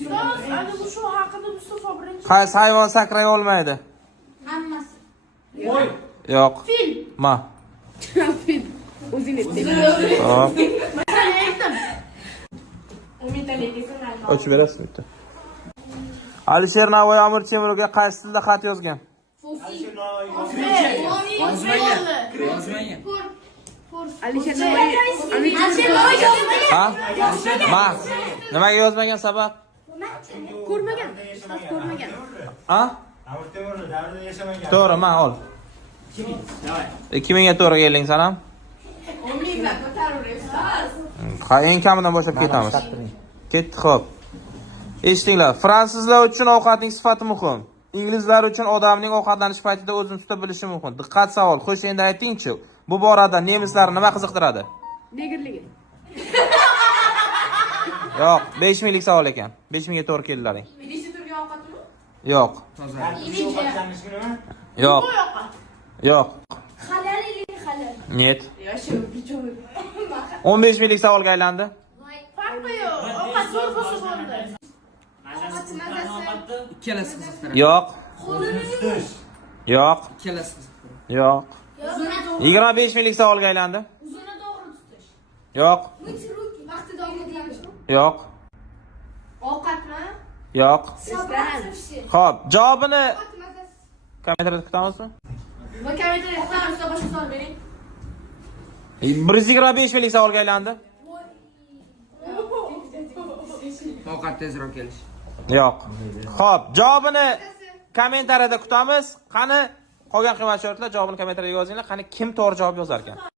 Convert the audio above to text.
Ustoz, ana bu shu haqida Mustafa birinchi. Qaysi hayvon sakray olmaydi? Hammasi. Qo'y. Yo'q. Fil. Ma. Fil. O'zini Hop. Sen aytdim. Ochib berasiz bitta. Alisher Navoiy Amir Temurovga qaysi tilda xat yozgan? Alisher Navoiy. Ha? Ma. Nimaga yozmagan sabab? Ko'rmagan. Ko'rmagan. Ha? Amir Temur davrida yashamagan. To'g'ri, ma ol. 2000 ga to'g'ri keling san ham. Ha, eng kamidan boshlab ketamiz. Ketdi, xo'p. Eshitinglar, fransuzlar uchun ovqatning sifati muhim. Inglizlar uchun odamning ovqatlanish paytida o'zini tuta bilishi muhim. Diqqat savol. Xo'sh, endi ayting-chi, bu borada nemislarni nima qiziqtiradi? Negerligi. Yo'q, 5000lik savol ekan. 5000 ga to'g'ri keldilaring. Yo'q. Ovqatlanishmi nima? Yo'q. Yo'q. Halal. Net. 15 minglik savolga aylandi. Farqi yo'q. Ovqat zo'r bo'lsa bo'ldi. Ikkalasi qiziqtiradi. Yo'q. Tutish. Yo'q. Ikkalasi qiziqtiradi. Yo'q. 25 minglik savolga aylandi. Uzuni to'g'ri tutish. Yo'q. Vaqtida ovqatlanishmi? Yo'q. Ovqatmi? Yo'q. Sabr. Xo'p, javobini kommentariyada kutamizmi? Va kommentariyada boshqa savol bering. 125 minglik savolga aylandi. Ovqat tezroq kelish. Yo'q. Xo'p, javobini kommentariyada kutamiz. Qani qolgan qiymat shartlar javobini kommentariyga yozinglar. Qani kim to'g'ri javob yozar ekan?